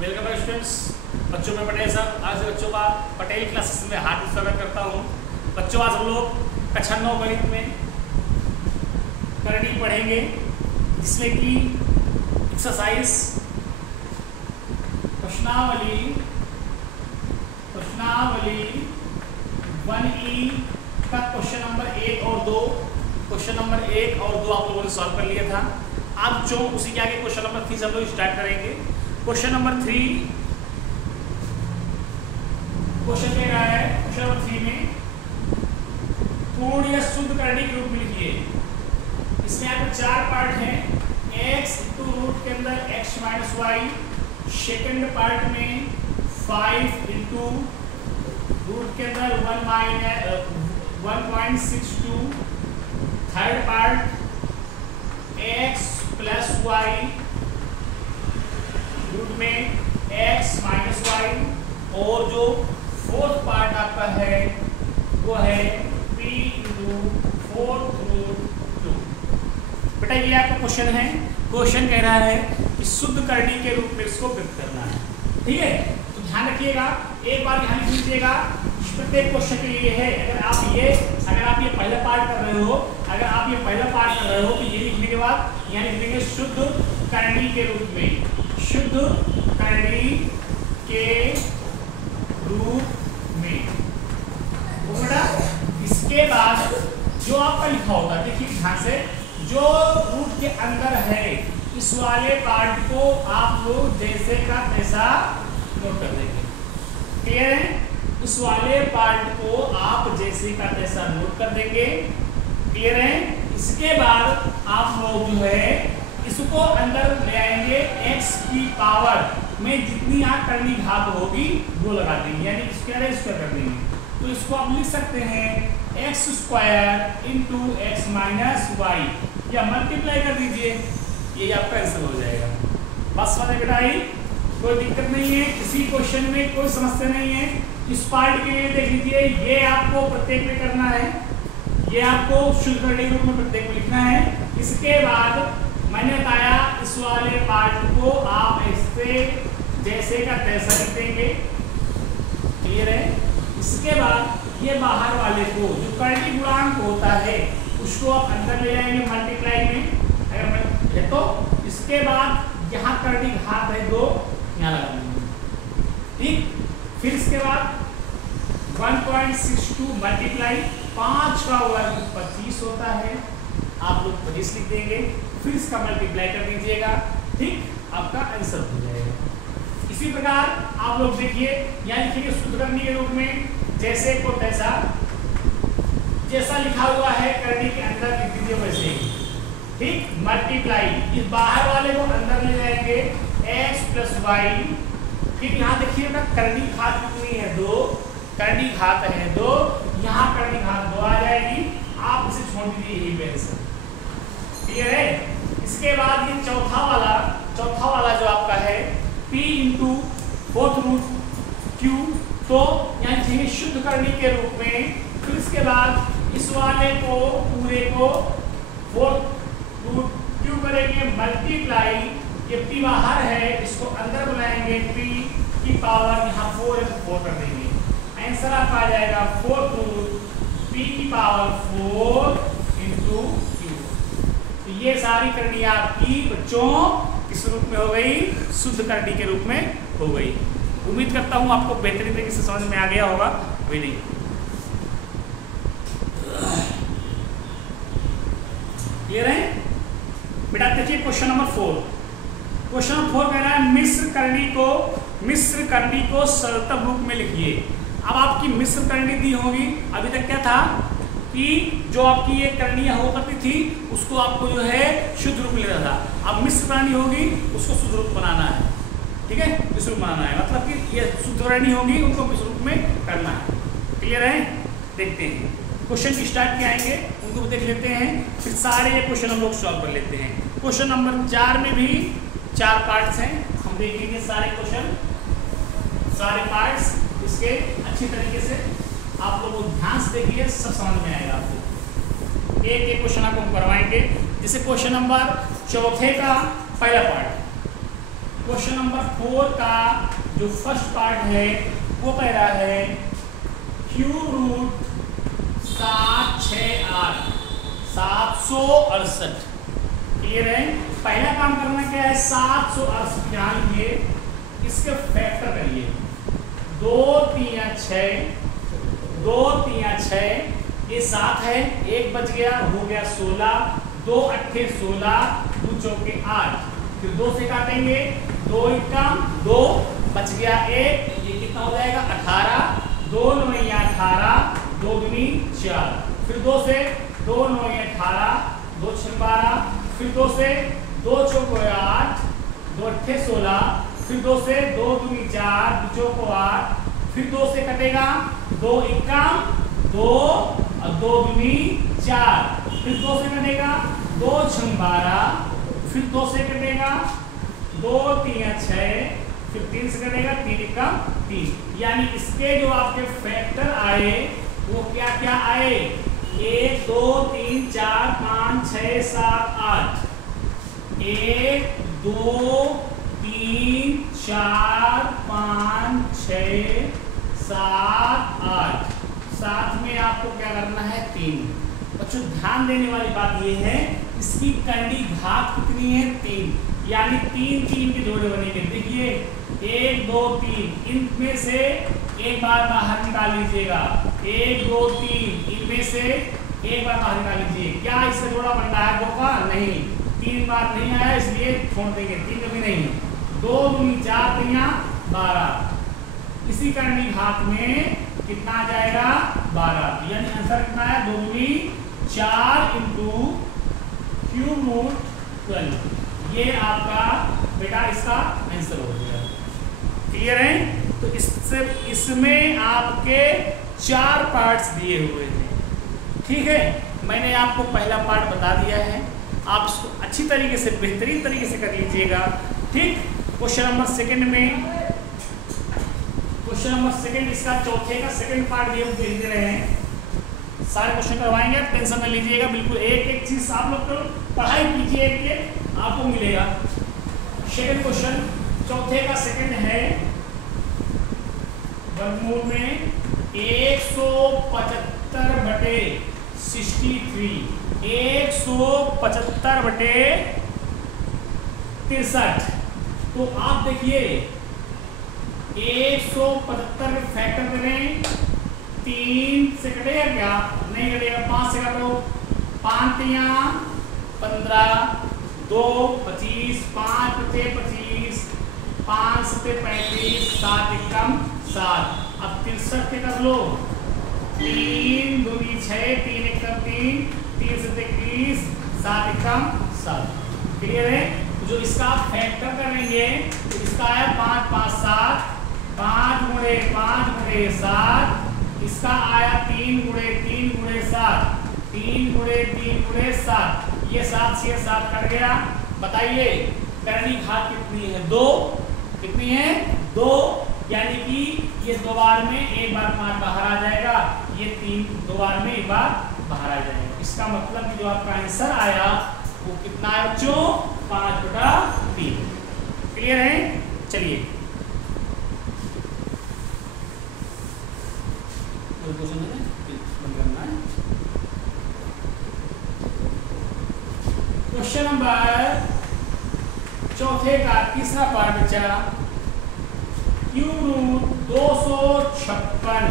Welcome students. बच्चों में पटेल साहब, आज बच्चों का पटेल क्लासेस में हार्दिक स्वागत करता हूँ। बच्चों आज हम लोग कक्षा 9 गणित में करनी पढ़ेंगे, जिसमें कि एक्सरसाइज प्रश्नावली 1E का क्वेश्चन नंबर 1 और 2 आप लोगों ने सॉल्व कर लिया था। अब जो उसी के आगे क्वेश्चन नंबर 3 से हम लोग स्टार्ट करेंगे। क्वेश्चन नंबर 3 क्वेश्चन कह रहा है, क्वेश्चन नंबर 3 में पूर्ण या शुद्ध करनी के रूप में लिखिए। इसमें आपको 4 पार्ट हैं। x इंटू रूट के अंदर x minus y, second part में 5 इंटू रूट के अंदर 1.62, third part x plus y root में x माइनस वाई, और जो फोर्थ पार्ट आपका है वो है p इंटू फोर्थ रूट 2। बेटा ये आपका क्वेश्चन है। क्वेश्चन कह रहा है कि शुद्ध करनी के रूप में इसको व्यक्त करना है। ठीक है, तो ध्यान रखिएगा, एक बार ध्यान लिख लीजिएगा। प्रत्येक क्वेश्चन के लिए है। अगर आप ये पहला पार्ट कर रहे हो, तो ये लिखने के बाद यहाँ लिख देंगे शुद्ध करनी के रूप में, शुद्ध करनी के रूप में। बेटा इसके बाद जो आपका लिखा होगा, देखिए ध्यान से, जो रूट के अंदर है इस वाले पार्ट को आप लोग जैसे का तैसा नोट कर देंगे। क्लियर है? इस वाले पार्ट को आप जैसे का तैसा नोट कर देंगे। क्लियर है? इसके बाद आप लोग जो है इसको अंदर ले आएंगे, x की पावर में जितनी यहाँ करनी घात होगी वो लगा देंगे, यानी स्क्वायर कर देंगे। तो इसको आप लिख सकते हैं x square into x minus y, या मल्टीप्लाई कर दीजिए, ये आपका आंसर हो जाएगा। बस समझ में बेटा आई? कोई दिक्कत नहीं है, किसी क्वेश्चन में कोई समस्या नहीं है। इस पार्ट के लिए देख लीजिए, ये आपको प्रत्येक में करना है, ये आपको शुद्ध करने के रूप में प्रत्येक में लिखना है। इसके बाद मैंने बताया इस वाले पार्ट को आप ऐसे जैसे का तैसा लिख देंगे। क्लियर है? इसके बाद ये बाहर वाले को जो करनी गुणांक होता है उसको आप अंदर ले जाएंगे मल्टीप्लाई में, अगर तो इसके बाद यहाँ करनी घात है 2, यहाँ लगा देंगे। ठीक, फिर इसके बाद 1.62 मल्टीप्लाई 5 का वर्ग 25 होता है, आप लोग 25 लिख देंगे। फिर इसका मल्टीप्लाई कर दीजिएगा। ठीक, आपका आंसर हो जाएगा। इसी प्रकार आप लोग देखिए, यहाँ लिखिए शुद्ध करनी के रूप में जैसे को तैसा, जैसा लिखा हुआ है करनी के अंदर लिख दीजिए वैसे ही। ठीक, मल्टीप्लाई इस बाहर वाले को अंदर ले जाएंगे x प्लस वाई। फिर यहाँ देखिएगा करनी घात कितनी है 2, करनी घात है 2, यहाँ करनी घात 2 आ जाएगी। आप इसे छोड़ दीजिए, यही पे आंसर। क्लियर है? इसके बाद ये चौथा वाला जो आपका है p into fourth root q, तो यहाँ लिखेंगे शुद्ध करनी के रूप में। फिर इसके बाद इस वाले को पूरे को फोर्थ रूट q करेंगे मल्टीप्लाई, ये p बाहर है इसको अंदर बुलाएंगे, p की पावर यहाँ 4 है, 4 कर देंगे। आंसर आपका आ जाएगा 4 रूट p की पावर 4 इंटू q। तो ये सारी करनी आपकी बच्चों किस रूप में हो गई? शुद्ध करनी के रूप में हो गई। उम्मीद करता हूँ आपको बेहतरीन तरीके से समझ में आ गया होगा। अभी नहीं क्लियर है बेटा? देखिए क्वेश्चन नंबर 4। क्वेश्चन नंबर 4 कह रहा है मिश्र करनी को सरलतम रूप में लिखिए। अब आपकी मिश्र करनी दी होगी, अभी तक क्या था कि जो आपकी ये करनियां हो करती थी उसको आपको जो है शुद्ध रूप में लेना था। अब मिश्र करनी होगी, उसको शुद्ध रूप बनाना है। ठीक है, मिश्र रूप बनाना है, मतलब कि ये शुद्ध करनी होगी उनको मिश्र रूप में करना है। क्लियर है? देखते हैं क्वेश्चन की स्टार्ट क्या आएंगे, उनको देख लेते हैं, फिर सारे ये क्वेश्चन हम लोग सॉल्व कर लेते हैं। क्वेश्चन नंबर 4 में भी 4 पार्ट्स हैं, हम देखेंगे सारे क्वेश्चन, सारे पार्ट्स इसके अच्छी तरीके से आप लोग ध्यान से देखिए, सब समझ में आएगा आपको। एक एक क्वेश्चन आपको हम करवाएंगे। जैसे क्वेश्चन नंबर 4 का पहला पार्ट, क्वेश्चन नंबर 4 का जो फर्स्ट पार्ट है वो कह रहा है क्यूब रूट 768 768। क्लियर है। पहला काम करना क्या है, 768 ध्यान दिए, इसके फैक्टर करिए। 2 3 6, 2 3 6, ये 7 है, 1 बच गया, हो गया 16, 2 8 16, 2 चौके 8, फिर 2 से काटेंगे, 2 1 2, बच गया 1, ये कितना हो जाएगा 18, 2 9 18, 2 दूनी 4, फिर 2 से 2 9 18, 2 6 12, फिर 2 से 2 चौको 8, 2 8 16, फिर 2 से 2 दूनी 4, 2 चौको 8, फिर 2 से कटेगा 2 1 2 और 2 दूनी 4, फिर 2 से कटेगा 2 6 12, फिर 2 से कटेगा 2 3 6, फिर 3 से कटेगा 3 1 3। यानी इसके जो आपके फैक्टर आए वो क्या क्या आए, 1 2 3 4 5 6 7 8, 1 2 3 4 5 6 7 8, साथ में आपको क्या करना है 3। बच्चों ध्यान देने वाली बात ये है, इसकी कंडी घात कितनी है 3, यानी 3 3 के जोड़े बनेंगे। देखिए 1 2 3, इनमें से एक बार बाहर निकाल लीजिएगा, 1 2 3, इनमें से एक बार बाहर निकाल लीजिए। क्या इससे जोड़ा बन रहा है 2 का, नहीं, 3 बार नहीं आया इसलिए छोड़ देंगे, 3 कभी नहीं। 2 दूनी 4 3 12, इसी करनी घात में कितना आ जाएगा 12, यानी आंसर कितना है 2 दूनी 4 इंटू क्यूब रूट 12। ये आपका बेटा इसका आंसर हो गया। क्लियर है। तो इसमें आपके 4 पार्ट्स दिए हुए हैं। ठीक है, मैंने आपको पहला पार्ट बता दिया है, आप इसको अच्छी तरीके से बेहतरीन तरीके से कर लीजिएगा। ठीक, क्वेश्चन नंबर सेकंड में, क्वेश्चन नंबर सेकंड इसका चौथे का सेकंड पार्ट भी हम देख रहे हैं। सारे क्वेश्चन करवाएंगे, टेंशन में लीजिएगा बिल्कुल, एक एक चीज आप लोग तो पढ़ाई कीजिए कि आपको मिलेगा। सेकंड क्वेश्चन चौथे का सेकंड है, वर्गमूल में 175 बटे 63, 175 बटे 63। तो आप देखिए 175 में फैक्टर करें, 3 से कटेगा क्या, नहीं कटेगा, 5 से काटो, 5 3 15, 2 25, 5 5 25, 5 7 35, 7 1 7। अब 63 के कर लो, 3 दूनी 6, 3 1 3, 3 7 21, 7 1 7। क्लियर है। जो इसका फैक्टर करेंगे तो इसका आया 5 5 7, 5 गुणे 5 गुणे 7, इसका आया 3 गुणे 3 गुणे 7, 3 गुणे 3 गुणे 7, ये 7 से 7 कट गया। बताइए करनी घात कितनी है 2, कितनी है 2, यानी कि ये 2 बार में एक बार 5 बाहर आ जाएगा, ये 2 बार में एक बार बाहर आ जाएगा। इसका मतलब कि जो आपका आंसर आया वो कितना है बच्चों, 5 बटा 3। क्लियर है। चलिए क्वेश्चन नंबर चौथे का तीसरा पार्ट बचा, क्यूब रूट 256,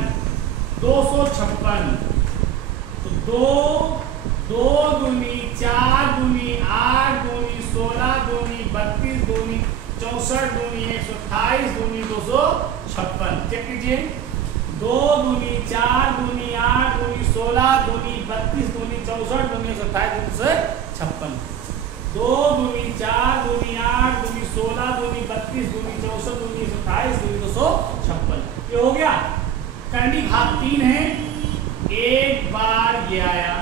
256। तो 2 दूनी 4 दूनी 8 दूनी 16 दूनी 32 दूनी 64 दूनी 128 दूनी 256। चेक कीजिए, 2 दूनी 4 दूनी 8 दूनी 16 दूनी 32 दूनी 64 दूनी 128 256। 2 दूनी 4 दूनी 8 दूनी 16 दूनी 32 दूनी 64 दूनी 128 दूनी 256। ये हो गया। करनी घात 3 है, एक बार ये आया,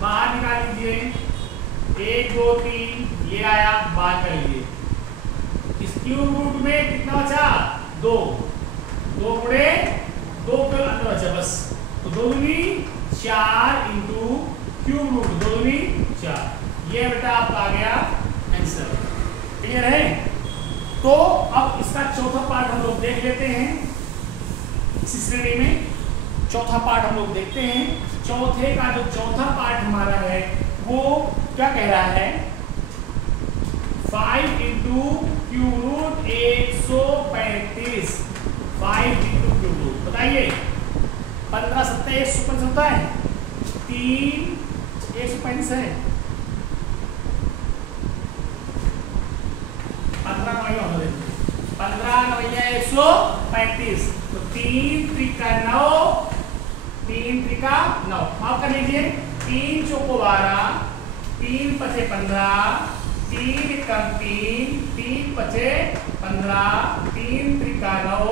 बाहर निकाल लीजिए, 1 2 3, ये आया, बाहर कर लीजिए। इस क्यूब रूट में कितना बचा 2, 2 गुणे 2 के अंदर बचा बस, तो 2 दूनी 4 इंटू क्यूब रूट 2 दूनी 4। ये बेटा आपका आ गया आंसर। क्लियर है। तो अब इसका चौथा पार्ट हम लोग देख लेते हैं। इसी श्रेणी में चौथा पार्ट हम लोग देखते हैं। चौथे का जो चौथा पार्ट हमारा है वो क्या कह रहा है, 5 into cube root 135। 5 into cube root बताइए 15 सत्ता 135 होता है, 3 135 है, 15 9 135। तो 3 त्रिका 9, 3 त्रिका 9। माफ कर लीजिए, 3 चौको 12, 3 पचे 15, 3 कम 3, 3 पचे 15, 3 त्रिका 9,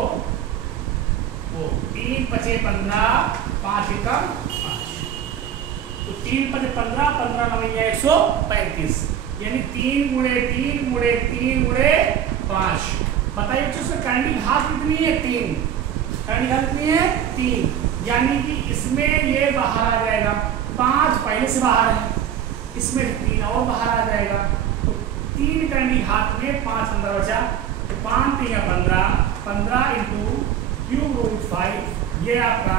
वो 3 पचे 15, 5 कम 5। तो 3 पचे 15, 15 9 135, यानी 3 गुणे 3 गुणे 3 गुणे 5। बताइए उसमें करंट की घात कितनी है, 3। करंट की घात कितनी है, 3। यानी कि इसमें ये बाहर आ जाएगा, 5 पहले से बाहर है, इसमें 3 और बाहर आ जाएगा। तो 3 करंट की घात में 5 अंदर बचा, तो 5 3 15, 15 इंटू क्यूब रूट 5, ये आपका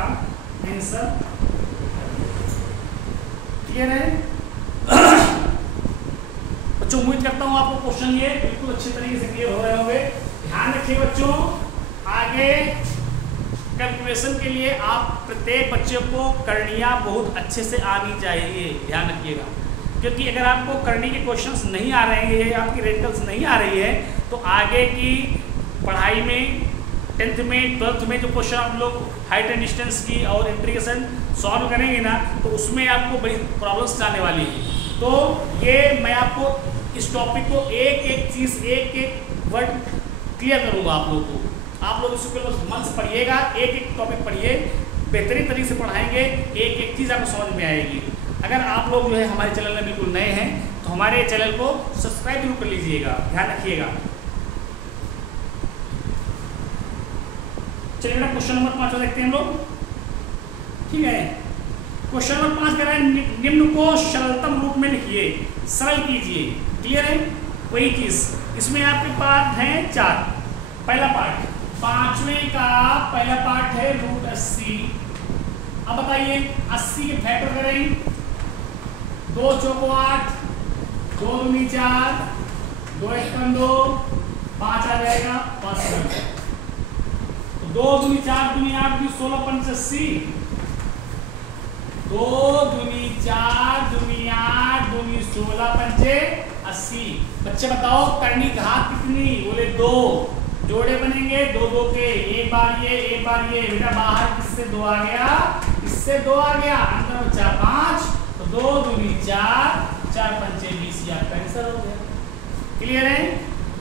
आंसर। क्लियर है बच्चों? उम्मीद करता हूँ आपको क्वेश्चन ये बिल्कुल अच्छे तरीके से क्लियर हो रहे होंगे। ध्यान रखिए बच्चों, आगे कैलकुलेशन के लिए आप प्रत्येक बच्चे को करणियाँ बहुत अच्छे से आनी चाहिए, ध्यान रखिएगा। क्योंकि अगर आपको करनी के क्वेश्चंस नहीं आ रहे हैं, आपकी रेडिकल्स नहीं आ रही है, तो आगे की पढ़ाई में 10th में 12th में जो क्वेश्चन आप लोग हाइट एंड डिस्टेंस की और इंटीग्रेशन सॉल्व करेंगे ना, तो उसमें आपको बड़ी प्रॉब्लम्स आने वाली है। तो ये मैं आपको इस टॉपिक को एक एक चीज़, एक एक वर्ड क्लियर करूँगा आप लोग को। आप लोग इसको मन से पढ़िएगा, एक एक टॉपिक पढ़िए, बेहतरीन तरीके से पढ़ाएंगे, एक एक चीज़ आपको समझ में आएगी। अगर आप लोग जो है हमारे चैनल में बिल्कुल नए हैं तो हमारे चैनल को सब्सक्राइब जरूर कर लीजिएगा, ध्यान रखिएगा। चलिए बेटा क्वेश्चन नंबर 5 देखते हैं हम लोग, ठीक है। क्वेश्चन नंबर 5 कह रहा है निम्न को सरलतम रूप में लिखिए, सरल कीजिए। क्लियर है? वही चीज इसमें आपके पार्ट हैं 4। पहला पार्ट 5वें का पहला पार्ट है √80। अब बताइए 80 के फैक्टर करें, 2 चौको 8, 2 दूनी 4, 2 एकम 2, 5 आ जाएगा, 5 2 दूनी 4 दूनी 8 दूनी 16 पंच 80, 2 दूनी 4 दूनी 8 दूनी 16 पंचे 80। बच्चे बताओ करनी घात कितनी? बोले 2। जोड़े बनेंगे 2 2 के, एक बार ये एक बार ये। बेटा बाहर किससे 2 आ गया, इससे 2 आ गया, अंदर बचा 5, तो 2 दूनी 4, 4 पंचे 20, ये आपका आंसर हो गया। क्लियर है?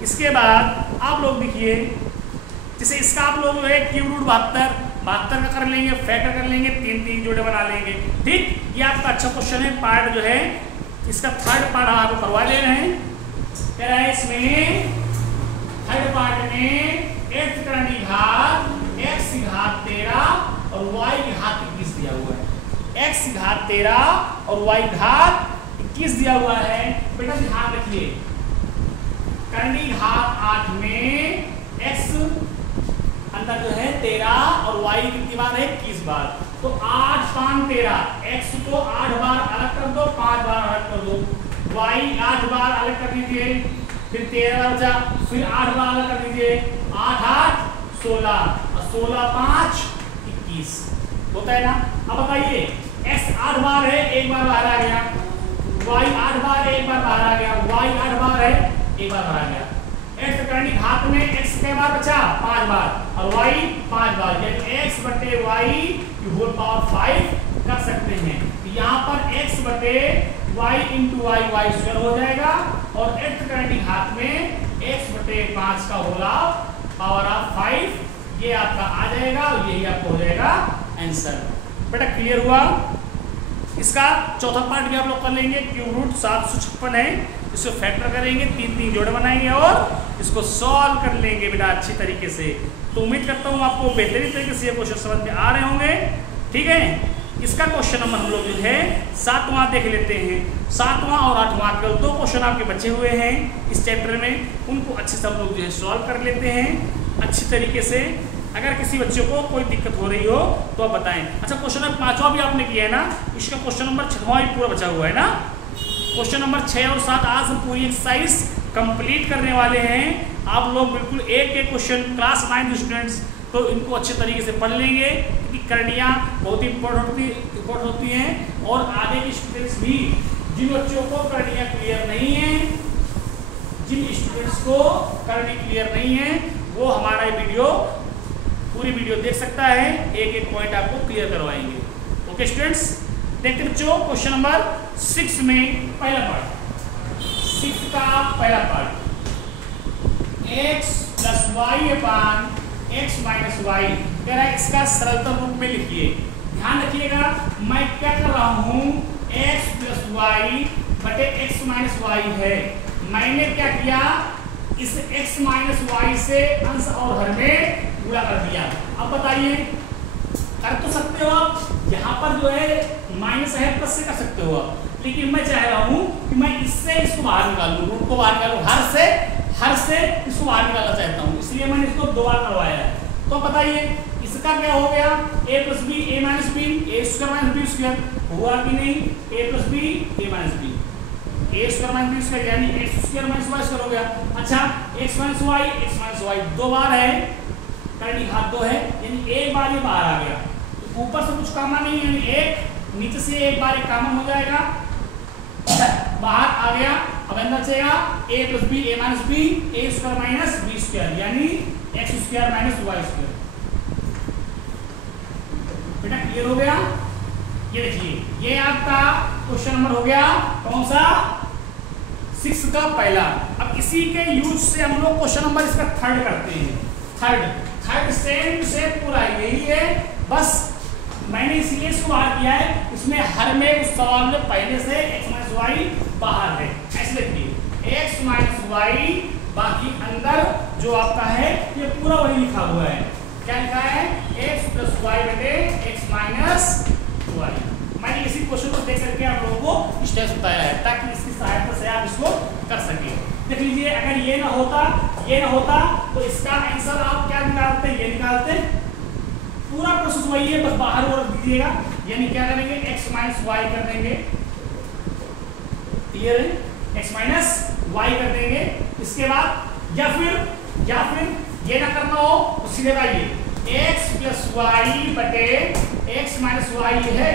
इसके बाद आप लोग देखिए, जैसे इसका आप लोग जो है क्यूब रूट 72 का कर लेंगे, फैक्टर कर लेंगे, 3 जोड़े बना लेंगे। ठीक, ये आपका अच्छा क्वेश्चन है। पार्ट जो है इसका थर्ड पार्ट हम आपको करवा ले रहे हैं। कह रहा है इसमें थर्ड पार्ट में x करनी घात x घात 13 और y घात 21 दिया हुआ है। x घात 13 और y घात 21 दिया हुआ है। बेटा ध्यान रखिए, करनी घात 8 में x अंदर जो है 13 और y कितनी बार है 21 बार, तो 8 5 13, x को 8 बार अलग कर दो, 5 बार अलग कर दो, y 8 बार अलग कर दीजिए, फिर 13 बचा, फिर 8 बार अलग कर दीजिए, 8 8 16 और 16 5 21 होता है ना। अब बताइए x 8 बार है, एक बार बाहर आ गया, y 8 बार एक बार बाहर आ गया, y 8 बार है एक बार बाहर आ गया। x करनी घात में x के बार बचा 5 बार और y 5 बार, यानी x बटे y की होल पावर 5 कर सकते हैं। तो यहाँ पर x बटे y into y y square हो जाएगा और x करनी घात में x बटे 5 का होल पावर ऑफ 5, ये आपका आ जाएगा और यही आपको हो जाएगा आंसर। बेटा क्लियर हुआ? इसका चौथा पार्ट भी आप लोग कर लेंगे। क्यूब रूट 756 है, इसको फैक्टर करेंगे, 3 जोड़े बनाएंगे और इसको सॉल्व कर लेंगे बेटा अच्छी तरीके से। तो उम्मीद करता हूँ आपको बेहतरीन तरीके से ये क्वेश्चन समझ में आ रहे होंगे। ठीक है, इसका क्वेश्चन नंबर हम लोग जो है 7वां देख लेते हैं। 7वां और 8वां केवल 2 क्वेश्चन आपके बचे हुए हैं इस चैप्टर में, उनको अच्छे से हम लोग जो है सॉल्व कर लेते हैं अच्छी तरीके से। अगर किसी बच्चे को कोई दिक्कत हो रही हो तो आप बताएं। अच्छा, क्वेश्चन नंबर 5वां भी आपने किया है ना, इसका क्वेश्चन नंबर 6वां भी पूरा बचा हुआ है ना। क्वेश्चन नंबर 6 और 7 आज हम पूरी एक्सरसाइज कंप्लीट करने वाले हैं। आप लोग बिल्कुल एक एक क्वेश्चन क्लास 9 स्टूडेंट्स तो इनको अच्छे तरीके से पढ़ लेंगे, क्योंकि करणियाँ बहुत ही इम्पोर्टेंट होती हैं। और आगे के स्टूडेंट्स भी, जिन बच्चों को करणियाँ क्लियर नहीं है, जिन स्टूडेंट्स को करनी क्लियर नहीं है, वो हमारा वीडियो पूरी वीडियो देख सकता है, एक एक पॉइंट आपको क्लियर करवाएंगे। ओके स्टूडेंट्स, देखते बच्चों क्वेश्चन नंबर 6 में पहला पार्ट, 6 का पहला पार्ट, x प्लस वाई अपान x माइनस वाई, कह रहा है इसका सरलतम रूप में लिखिए। ध्यान रखिएगा, मैं क्या कर रहा हूँ, x प्लस वाई बटे x माइनस वाई है। मैंने क्या किया, इस x माइनस वाई से अंश और हर में गुणा कर दिया। अब बताइए, कर तो सकते हो आप, यहाँ पर जो है माइनस है प्लस से कर सकते हो आप, लेकिन मैं चाह रहा हूँ कि मैं इससे इसको बाहर निकालूं, रूट को बाहर निकालूं, हर से इसको बाहर निकालना चाहता हूँ, इसलिए मैंने इसको 2 बार करवाया है। तो बताइए इसका क्या हो गया, a plus B A minus B, A square minus B square हुआ कि नहीं, a plus B A minus B, A square minus B square यानी X square minus Y square हो गया। अच्छा, x माइनस वाई 2 बार है, करनी घात 2 है, यानी एक बार ये बाहर आ गया, तो ऊपर से कुछ कॉमन नहीं है, यानी एक नीचे से एक बार एक कॉमन हो जाएगा, बाहर आ गया। अब अंदर चलेगा a plus B A minus B, A square minus B square यानी X square minus Y square. बेटा क्लियर हो गया, ये देखिए ये आपका क्वेश्चन नंबर हो गया कौन सा, 6 का पहला। अब इसी के यूज से हम लोग क्वेश्चन नंबर इसका 3rd करते हैं। थर्ड सेम से पूरा यही है, बस मैंने इसलिए इसको बाहर किया है, इसमें हर में उस सवाल में पहले से x माइनस वाई बाहर है, ऐसे लिखिए x माइनस वाई, बाकी अंदर जो आपका है ये पूरा वही लिखा हुआ है। क्या लिखा है, x प्लस वाई बटे x माइनस वाई। मैंने इसी क्वेश्चन को देख करके आप लोगों को स्टेप्स बताया है, ताकि इसकी सहायता से आप इसको कर सके। देख लीजिए, अगर ये ना होता तो इसका आंसर आप क्या निकालते, ये निकालते, पूरा प्रोसेस वही है, बस बाहर और रख दीजिएगा, यानी क्या करेंगे, x माइनस वाई कर देंगे, क्लियर है, x माइनस वाई कर देंगे। इसके बाद या फिर ये ना करना हो तो सीधे आइए x प्लस वाई बटे x माइनस वाई है।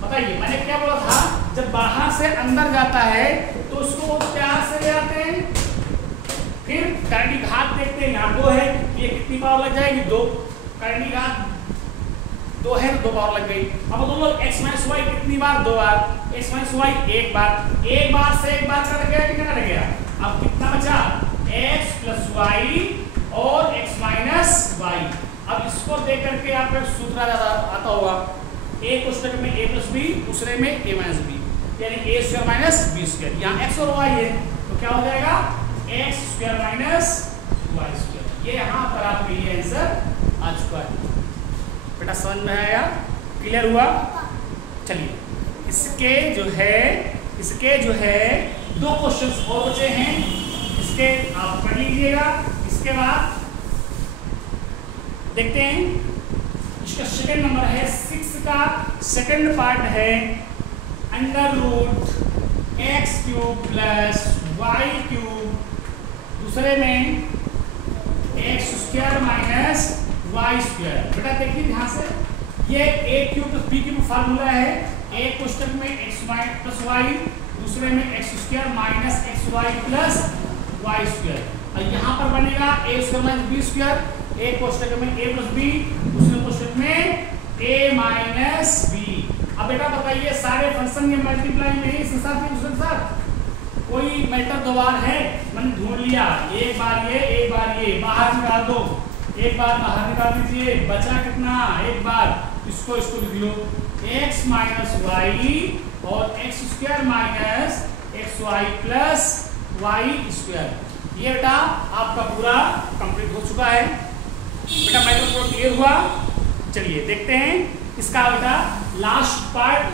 बताइए मैंने क्या बोला था, जब बाहर से अंदर जाता है तो उसको प्यार से ले आते हैं, फिर करनी घात देखते हैं, यहाँ 2 है, ये कितनी पावर लग जाएगी, 2, करनी घात 2 है तो 2 पावर लग गई। अब दोनों x माइनस वाई कितनी बार, 2 बार, x माइनस वाई एक बार से एक बार कट गया, कितना कट गया, अब कितना बचा, x प्लस वाई और x माइनस वाई। अब इसको देख करके आपको सूत्र आता होगा, एक पुस्तक में a प्लस बी, दूसरे में a माइनस बी, यानी a square minus B square, यहाँ x और y है तो क्या हो जाएगा, x square minus Y square. ये यहाँ पर आपके लिए आंसर आ चुका है। बेटा समझ में आया, क्लियर हुआ। चलिए इसके जो है 2 क्वेश्चंस और बचे हैं, इसके आप पढ़ लीजिएगा। इसके बाद देखते हैं, इसका सेकंड नंबर है 6 का सेकंड पार्ट है, under root X cube plus Y cube, दूसरे में X square minus Y square. बेटा देखिए ध्यान से, ये A cube plus B cube formula है, एक पुस्तक में एक्स प्लस वाई, दूसरे में X square minus X Y plus Y square, और यहाँ पर बनेगा A square minus B square, एक पुस्तक में ए प्लस बी, दूसरे पुस्तक में ए माइनस बी। अब बेटा बताइए सारे फंक्शन ये मल्टीप्लाई में इसके साथ दूसरे के साथ कोई मैटर 2 बार है, मैंने ढूंढ लिया, एक बार ये बाहर निकाल दो, एक बार बाहर निकाल दीजिए, बचा कितना, एक बार, इसको लिख लो, x माइनस वाई और X square minus X Y plus Y square. ये बेटा आपका पूरा कंप्लीट हो चुका है। बेटा मैटर पूरा क्लियर हुआ। चलिए देखते हैं इसका बेटा लास्ट पार्ट,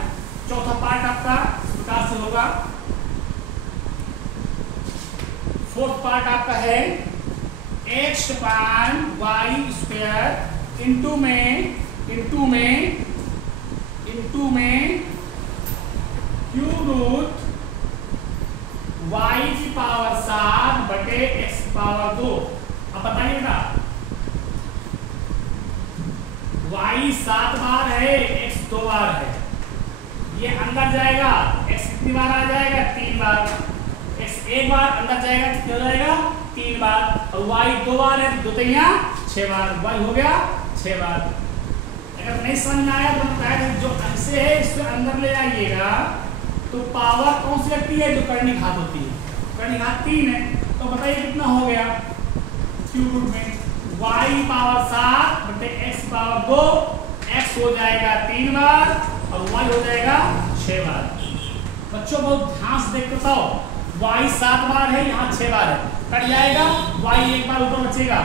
चौथा पार्ट आपका इस प्रकार से होगा। फोर्थ पार्ट आपका है x upon y square into में क्यूब रूट y की पावर 7 बटे x की पावर 2। अब बताइए बेटा, y 7 बार है, x 2 बार है, ये अंदर जाएगा, x कितनी बार आ जाएगा? 3 बार। x एक बार अंदर जाएगा, कितना जाएगा? 3 बार। और y 2 बार है, 2 तिया 6 बार, y हो गया 6 बार। अगर नहीं समझ में आया तो बताया जो ऐसे है इसको अंदर ले आइएगा तो पावर कौन सी लगती है? जो कर्णी घात होती है, कर्णी घात 3 है, तो बताइए कितना हो गया? क्यूब रूट में y पावर 7 बटे x पावर 2, x हो जाएगा 3 बार और y हो जाएगा 6 बार। बच्चों बहुत ध्यान से देख बताओ, y 7 बार है, यहाँ 6 बार है, कट जाएगा, y एक बार ऊपर बचेगा,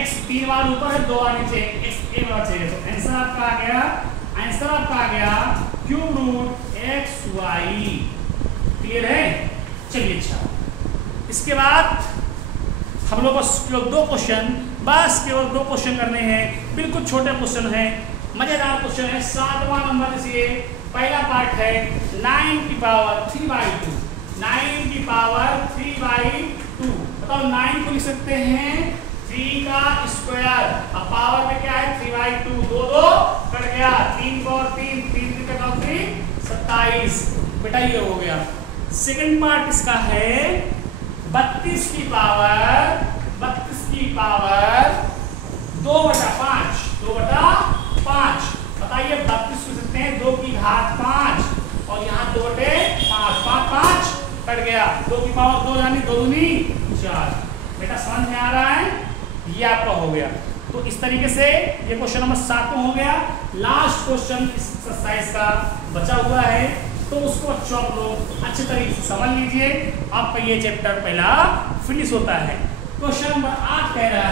x 3 बार ऊपर है, 2 बार नीचे, x एक बार बचेगा। तो आंसर आपका आ गया क्यूब रूट xy। क्लियर है? चलिए अच्छा, इसके बाद हम लोग बस केवल 2 क्वेश्चन, बस केवल 2 क्वेश्चन करने हैं, बिल्कुल छोटे क्वेश्चन हैं, मजेदार क्वेश्चन है। 7वां नंबर देखिए, पहला पार्ट है 9 की पावर 3/2, 9 की पावर 3/2। बताओ 9 को लिख सकते हैं 3 का स्क्वायर, अब पावर में क्या है? 3/2, 2 2 कट गया, 3 पावर 3, 3 का 3 27। बेटा ये हो गया। सेकंड पार्ट इसका है 32 की पावर 2/5, 2/5। बताइए 32 को सकते हैं 2 की घात 5 और यहाँ 2/5, 5 कट गया, 2 की पावर 2 यानी 2 दूनी 4। बेटा समझ में आ रहा है? ये आपका हो गया। तो इस तरीके से ये क्वेश्चन नंबर 7 हो गया। लास्ट क्वेश्चन इस एक्सरसाइज का बचा हुआ है, तो उसको बच्चों आप लोग अच्छे तरीके से समझ लीजिए, आपका ये चैप्टर पहला फिनिश होता है। क्वेश्चन नंबर 8 कह रहा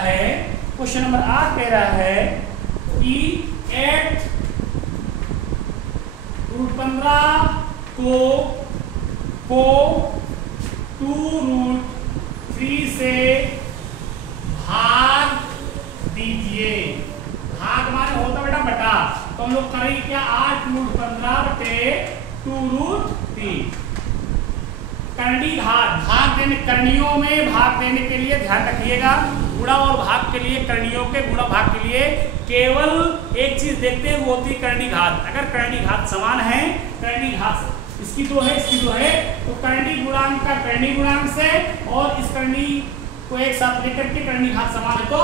है कि 8√15 को 2√3 से भाग दीजिए। भाग माने होता बेटा बटा, तो हम लोग करेंगे क्या? 8√15 बटे 2√3। कर्णी घात भाग देने, कर्णियों में भाग देने के लिए ध्यान रखिएगा, गुणा और भाग के लिए, कर्णियों के गुणा भाग के लिए केवल एक चीज देखते हैं, वो होती है कर्णी घात। अगर कर्णी घात समान है, कर्णी घात इसकी 2 है, इसकी 2 है, तो कर्णी गुणांक का कर्णी गुणांक से और इस कर्णी को एक साथ लेकर के कर्णी घात समान है तो